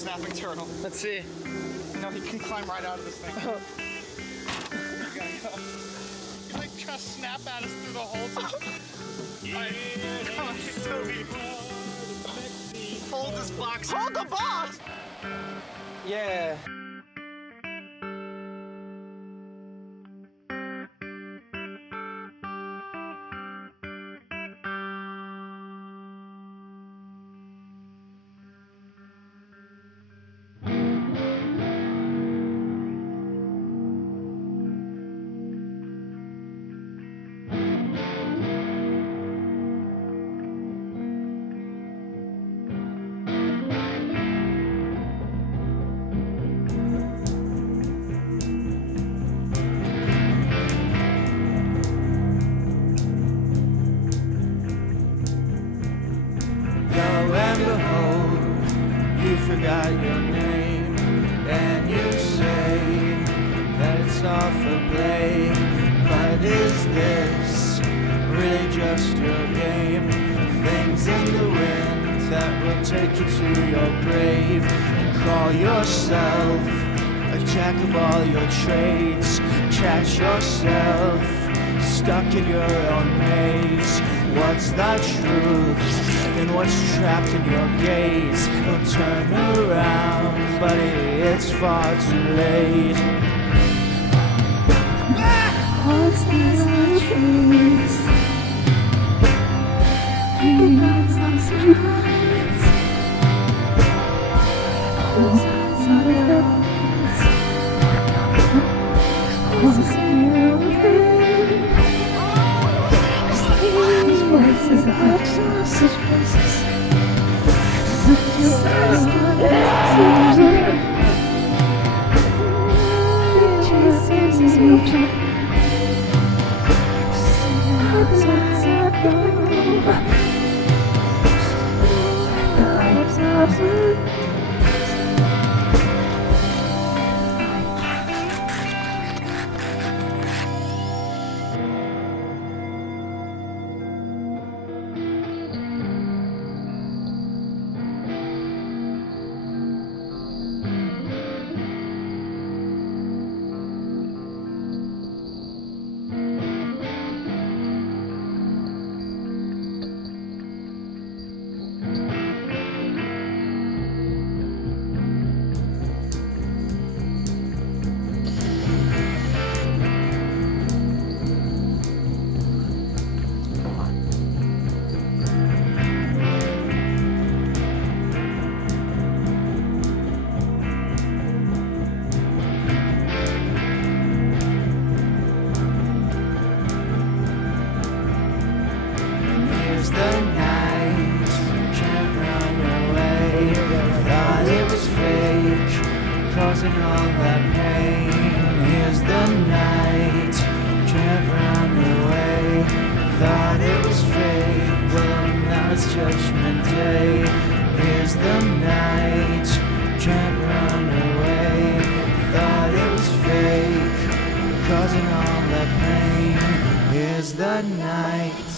snapping turtle. Let's see. You know, he can climb right out of this thing. Oh. He's like trying to snap at us through the holes. Alright, come on, Toby. Hold this box. Hold the box! Yeah. You forgot your name, and you say that it's all for play. But is this really just your game? Things in the wind that will take you to your grave. Call yourself a jack of all your trades. Catch yourself stuck in your own maze. What's the truth and what's trapped in your gaze? Don't turn around, buddy, it's far too late. What's the truth? Recognize the surprise. Who's the Who's the voices are just voices. The night, can't run away. Thought it was fake, causing all that pain. Here's the night, can't run away. Thought it was fake, well now it's Judgment Day. Here's the night, can't run away. Thought it was fake, causing all that pain. Here's the night.